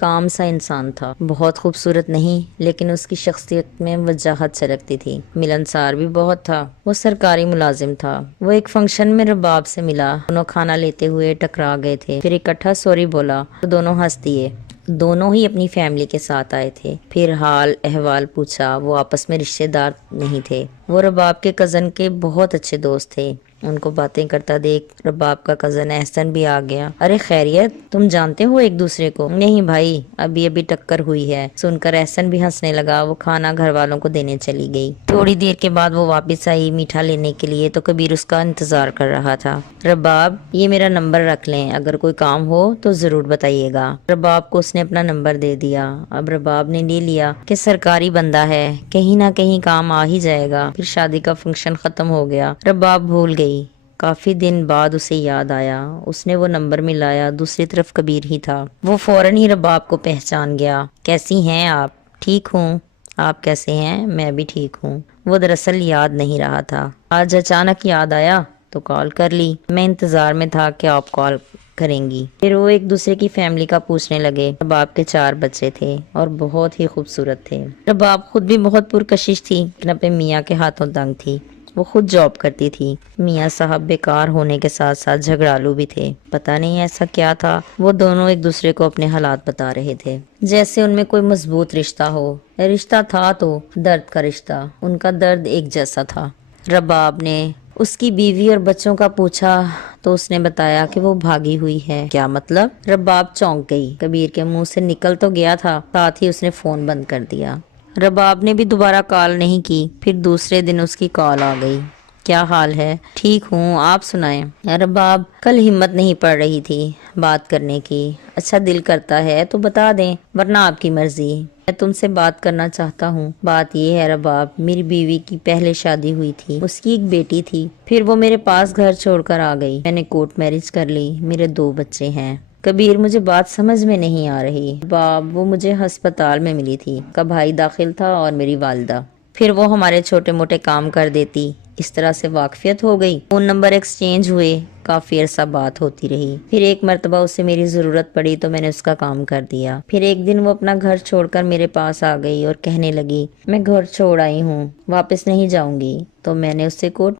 ایک عام سا انسان تھا، بہت خوبصورت نہیں لیکن اس کی شخصیت میں وجاہت چھلکتی تھی۔ ملنسار بھی بہت تھا، وہ سرکاری ملازم تھا۔ وہ ایک فنکشن میں رباب سے ملا، دونوں کھانا لیتے ہوئے ٹکرا گئے تھے، پھر اکٹھا سوری بولا تو دونوں ہنس دیے۔ دونوں ہی اپنی فیملی کے ساتھ آئے تھے، پھر حال احوال پوچھا۔ وہ آپس میں رشتے دار نہیں تھے، وہ رباب کے کزن کے بہت اچھے دوست تھے۔ ان کو باتیں کرتا دیکھ رباب کا کزن احسن بھی آ گیا۔ ارے خیریت، تم جانتے ہو ایک دوسرے کو؟ نہیں بھائی، ابھی ٹکر ہوئی ہے۔ سن کر احسن بھی ہنسنے لگا۔ وہ کھانا گھر والوں کو دینے چلی گئی۔ تھوڑی دیر کے بعد وہ واپس آئی میٹھا لینے کے لیے، تو کبیر اس کا انتظار کر رہا تھا۔ رباب، یہ میرا نمبر رکھ لیں، اگر کوئی کام ہو تو ضرور بتائیے گا۔ رباب کو اس نے اپنا نمبر دے دیا۔ اب رباب نے لے لیا کہ سرکاری بندہ ہے، کہیں نہ کہیں کام آ ہی جائے گا۔ پھر شادی کا فنکشن ختم ہو گیا، رباب بھول گئی۔ کافی دن بعد اسے یاد آیا، اس نے وہ نمبر ملایا، دوسری طرف کبیر ہی تھا۔ وہ فوراً ہی رباب کو پہچان گیا۔ کیسی ہیں آپ؟ ٹھیک ہوں، آپ کیسے ہیں؟ میں بھی ٹھیک ہوں۔ وہ دراصل یاد نہیں رہا تھا، آج اچانک یاد آیا تو کال کر لی۔ میں انتظار میں تھا کہ آپ کال کریں گی۔ پھر وہ ایک دوسرے کی فیملی کا پوچھنے لگے۔ رباب کے 4 بچے تھے اور بہت ہی خوبصورت تھے۔ رباب خود بھی بہت پرکشش تھی لیکن اپنے میاں کے ہاتھوں تنگ تھی۔ وہ خود جاب کرتی تھی۔ میاں صاحب بیکار ہونے کے ساتھ ساتھ جھگڑالو بھی تھے۔ پتہ نہیں ایسا کیا تھا، وہ دونوں ایک دوسرے کو اپنے حالات بتا رہے تھے، جیسے ان میں کوئی مضبوط رشتہ ہو۔ رشتہ تھا تو درد کا رشتہ، ان کا درد ایک جیسا تھا۔ رباب نے اس کی بیوی اور بچوں کا پوچھا تو اس نے بتایا کہ وہ بھاگی ہوئی ہے۔ کیا مطلب؟ رباب چونک گئی۔ کبیر کے منہ سے نکل تو گیا تھا، ساتھ ہی اس نے فون بند کر دیا۔ رباب نے بھی دوبارہ کال نہیں کی۔ پھر دوسرے دن اس کی کال آ گئی۔ کیا حال ہے؟ ٹھیک ہوں، آپ سنائیں؟ رباب، کل ہمت نہیں پڑ رہی تھی بات کرنے کی۔ اچھا دل کرتا ہے تو بتا دیں، ورنہ آپ کی مرضی۔ میں تم سے بات کرنا چاہتا ہوں۔ بات یہ ہے رباب، میری بیوی کی پہلے شادی ہوئی تھی، اس کی ایک بیٹی تھی، پھر وہ میرے پاس گھر چھوڑ کر آ گئی۔ میں نے کورٹ میرج کر لی، میرے 2 بچے ہیں۔ کبیر، مجھے بات سمجھ میں نہیں آ رہی۔ رباب، وہ مجھے ہسپتال میں ملی تھی، کا بھائی داخل تھا اور میری والدہ، پھر وہ ہمارے چھوٹے موٹے کام کر دیتی، اس طرح سے واقفیت ہو گئی۔ فون نمبر ایکسچینج ہوئے، کافی عرصہ بات ہوتی رہی۔ پھر ایک مرتبہ اسے میری ضرورت پڑی تو میں نے اس کا کام کر دیا۔ پھر ایک دن وہ اپنا گھر چھوڑ کر میرے پاس آ گئی اور کہنے لگی میں گھر چھوڑ آئی ہوں، واپس نہیں جاؤں گی۔ تو میں نے اس سے کوٹ